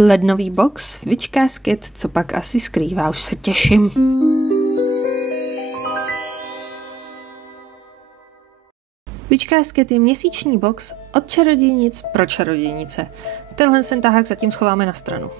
Lednový box, Witch Casket, co pak asi skrývá, už se těším. Witch Casket je měsíční box od čarodějnic pro čarodějnice. Tenhle tahák zatím schováme na stranu.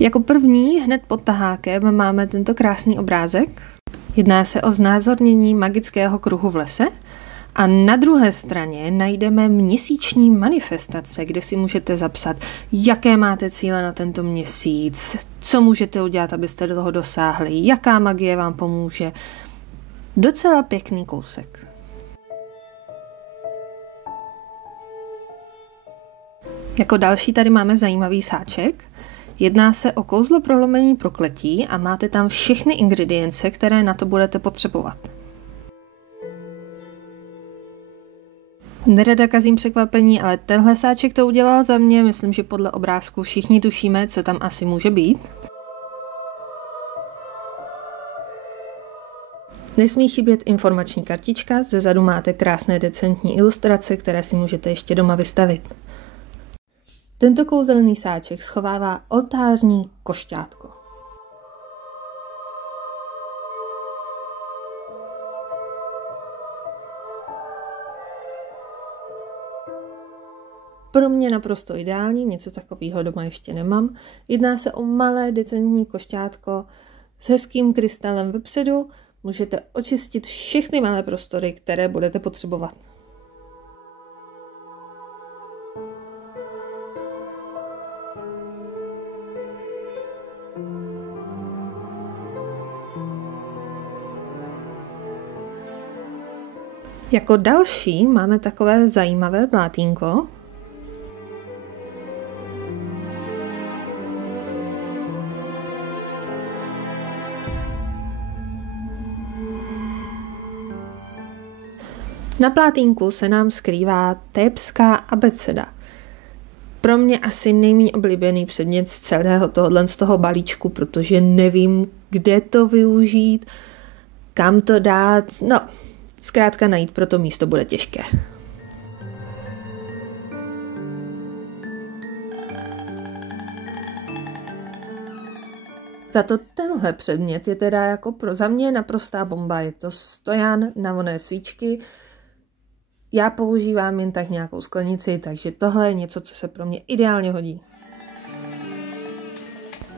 Jako první hned pod tahákem máme tento krásný obrázek. Jedná se o znázornění magického kruhu v lese. A na druhé straně najdeme měsíční manifestace, kde si můžete zapsat, jaké máte cíle na tento měsíc, co můžete udělat, abyste do toho dosáhli, jaká magie vám pomůže. Docela pěkný kousek. Jako další tady máme zajímavý sáček. Jedná se o kouzlo prolomení prokletí a máte tam všechny ingredience, které na to budete potřebovat. Nerada kazím překvapení, ale tenhle sáček to udělal za mě. Myslím, že podle obrázku všichni tušíme, co tam asi může být. Nesmí chybět informační kartička, zezadu máte krásné decentní ilustrace, které si můžete ještě doma vystavit. Tento kouzelný sáček schovává oltářní košťátko. Pro mě naprosto ideální, něco takového doma ještě nemám. Jedná se o malé decentní košťátko s hezkým krystalem vepředu. Můžete očistit všechny malé prostory, které budete potřebovat. Jako další máme takové zajímavé plátínko. Na plátínku se nám skrývá thébská abeceda. Pro mě asi nejméně oblíbený předmět z celého z toho balíčku, protože nevím, kde to využít, kam to dát, no, zkrátka najít pro to místo bude těžké. Za to tenhle předmět je teda jako za mě naprostá bomba, je to stojan na vonné svíčky. Já používám jen tak nějakou sklenici, takže tohle je něco, co se pro mě ideálně hodí.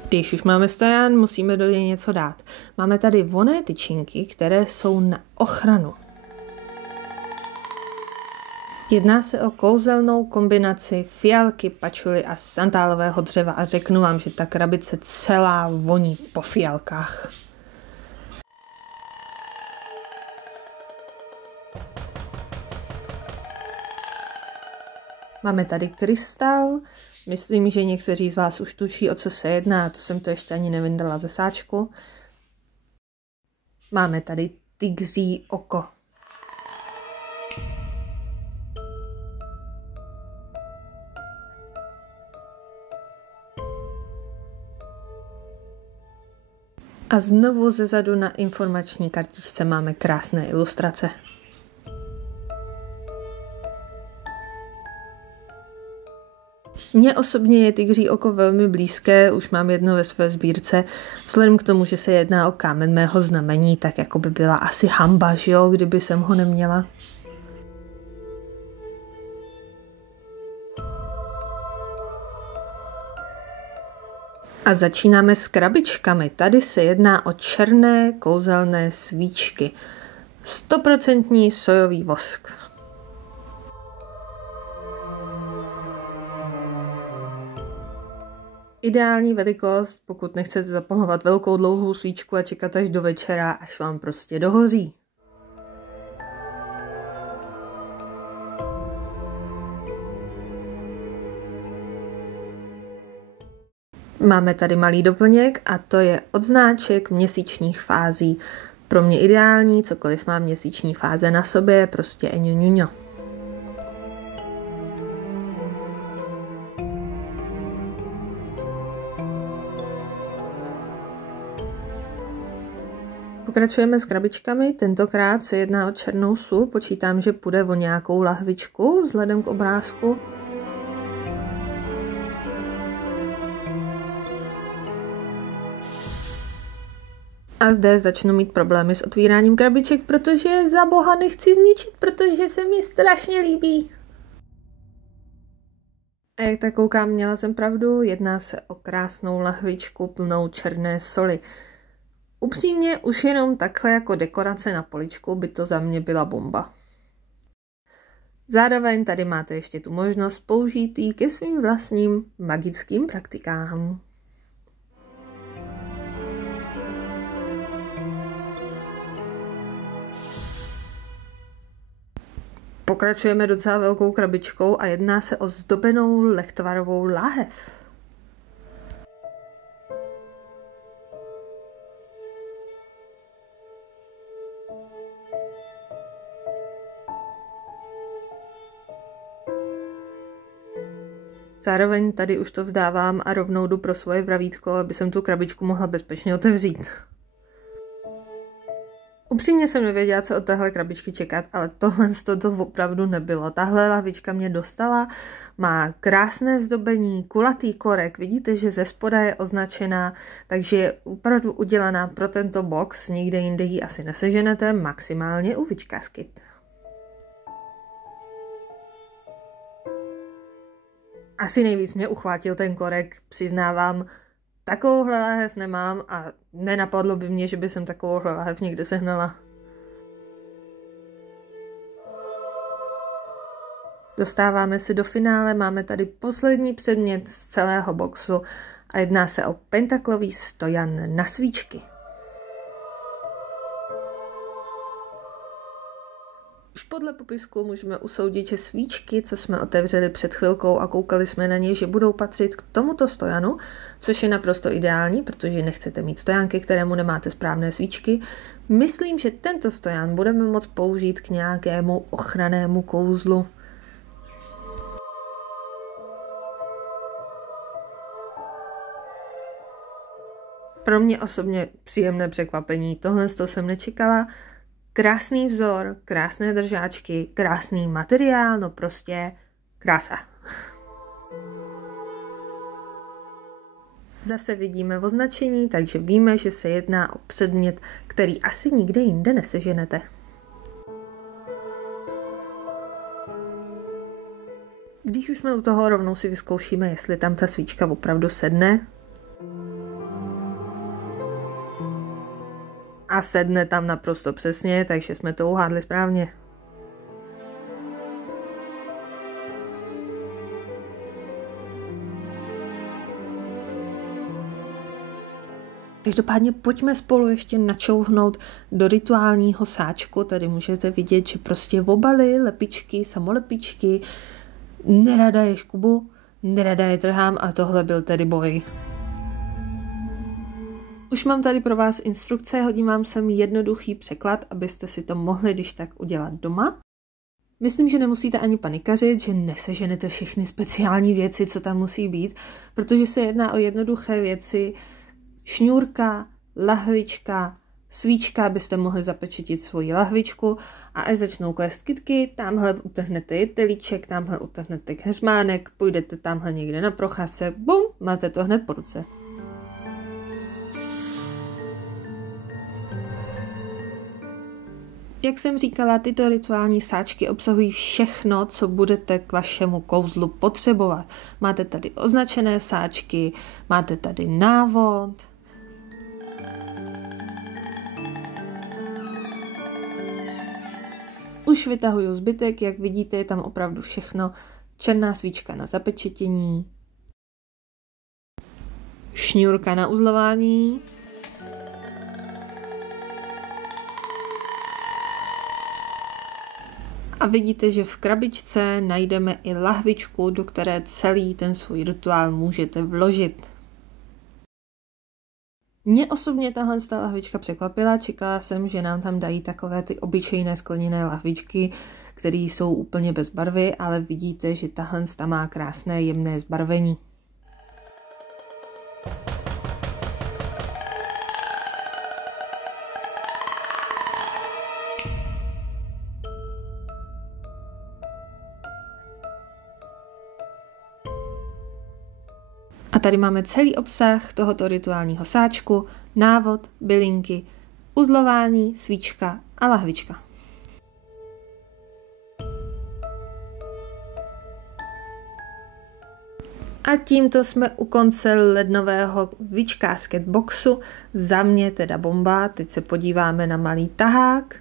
Když už máme stojan, musíme do něj něco dát. Máme tady vonné tyčinky, které jsou na ochranu. Jedná se o kouzelnou kombinaci fialky, pačuly a santálového dřeva a řeknu vám, že ta krabice celá voní po fialkách. Máme tady krystal, myslím, že někteří z vás už tuší, o co se jedná, to jsem to ještě ani nevyndala ze sáčku. Máme tady tygří oko. A znovu zezadu na informační kartičce máme krásné ilustrace. Mně osobně je tygří oko velmi blízké, už mám jedno ve své sbírce. Vzhledem k tomu, že se jedná o kámen mého znamení, tak jako by byla asi hanba, že jo, kdyby jsem ho neměla. A začínáme s krabičkami. Tady se jedná o černé kouzelné svíčky. 100% sojový vosk. Ideální velikost, pokud nechcete zapalovat velkou dlouhou svíčku a čekat až do večera, až vám prostě dohoří. Máme tady malý doplněk a to je odznáček měsíčních fází. Pro mě ideální, cokoliv má měsíční fáze na sobě, prostě eňoňuňo. Pokračujeme s krabičkami, tentokrát se jedná o černou sůl, počítám, že půjde o nějakou lahvičku vzhledem k obrázku. A zde začnu mít problémy s otvíráním krabiček, protože za boha nechci zničit, protože se mi strašně líbí. A jak tak koukám, měla jsem pravdu, jedná se o krásnou lahvičku plnou černé soli. Upřímně, už jenom takhle jako dekorace na poličku by to za mě byla bomba. Zároveň tady máte ještě tu možnost použít ji ke svým vlastním magickým praktikám. Pokračujeme docela velkou krabičkou a jedná se o zdobenou lechtvarovou láhev. Zároveň tady už to vzdávám a rovnou jdu pro svoje pravítko, aby jsem tu krabičku mohla bezpečně otevřít. Upřímně jsem nevěděla, co od téhle krabičky čekat, ale tohle to opravdu nebylo. Tahle lahvička mě dostala, má krásné zdobení, kulatý korek, vidíte, že ze spoda je označená, takže je opravdu udělaná pro tento box, nikde jinde ji asi neseženete, maximálně u Witchcast. Asi nejvíc mě uchvátil ten korek, přiznávám. Takovouhle lahev nemám a nenapadlo by mě, že by jsem takovouhle lahev někde sehnala. Dostáváme se do finále, máme tady poslední předmět z celého boxu a jedná se o pentaklový stojan na svíčky. Už podle popisku můžeme usoudit, že svíčky, co jsme otevřeli před chvilkou a koukali jsme na ně, že budou patřit k tomuto stojanu, což je naprosto ideální, protože nechcete mít stojánky, kterému nemáte správné svíčky. Myslím, že tento stojan budeme moct použít k nějakému ochrannému kouzlu. Pro mě osobně příjemné překvapení, tohle jsem nečekala. Krásný vzor, krásné držáčky, krásný materiál, no prostě krása. Zase vidíme označení, takže víme, že se jedná o předmět, který asi nikde jinde neseženete. Když už jsme u toho, rovnou si vyzkoušíme, jestli tam ta svíčka opravdu sedne. A sedne tam naprosto přesně, takže jsme to uhádli správně. Každopádně pojďme spolu ještě načouhnout do rituálního sáčku. Tady můžete vidět, že prostě obaly, lepičky, samolepičky, nerada je škubu, nerada je trhám a tohle byl tedy boj. Už mám tady pro vás instrukce, hodím vám sem jednoduchý překlad, abyste si to mohli když tak udělat doma. Myslím, že nemusíte ani panikařit, že neseženete všechny speciální věci, co tam musí být, protože se jedná o jednoduché věci, šňůrka, lahvička, svíčka, abyste mohli zapečetit svoji lahvičku a až začnou klést kytky, tamhle utrhnete jetelíček, tamhle utrhnete heřmánek, půjdete tamhle někde na procházce, bum, máte to hned po ruce. Jak jsem říkala, tyto rituální sáčky obsahují všechno, co budete k vašemu kouzlu potřebovat. Máte tady označené sáčky, máte tady návod. Už vytahuju zbytek, jak vidíte, je tam opravdu všechno. Černá svíčka na zapečetění, šňůrka na uzlování, a vidíte, že v krabičce najdeme i lahvičku, do které celý ten svůj rituál můžete vložit. Mě osobně tahle lahvička překvapila, čekala jsem, že nám tam dají takové ty obyčejné skleněné lahvičky, které jsou úplně bez barvy, ale vidíte, že tahle má krásné jemné zbarvení. A tady máme celý obsah tohoto rituálního sáčku, návod, bylinky, uzlování, svíčka a lahvička. A tímto jsme u konce lednového Witchcasket boxu. Za mě teda bomba, teď se podíváme na malý tahák.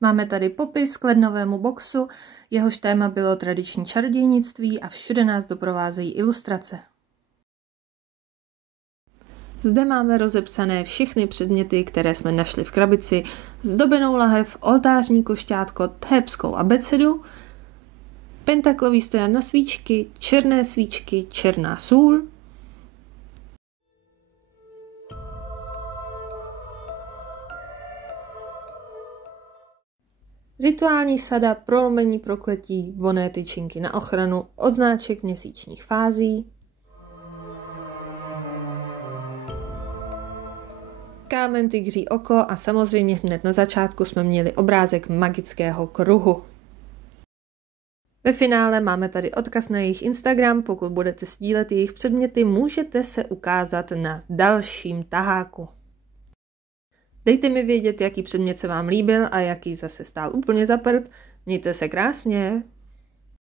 Máme tady popis k lednovému boxu, jehož téma bylo tradiční čarodějnictví a všude nás doprovázejí ilustrace. Zde máme rozepsané všechny předměty, které jsme našli v krabici, zdobenou lahev, oltářní košťátko, thébskou abecedu, pentaklový stojan na svíčky, černé svíčky, černá sůl, rituální sada, prolomení prokletí, vonné tyčinky na ochranu, odznáček měsíčních fází, kámen tygří oko a samozřejmě hned na začátku jsme měli obrázek magického kruhu. Ve finále máme tady odkaz na jejich Instagram, pokud budete sdílet jejich předměty, můžete se ukázat na dalším taháku. Dejte mi vědět, jaký předmět se vám líbil a jaký zase stál úplně za prd. Mějte se krásně!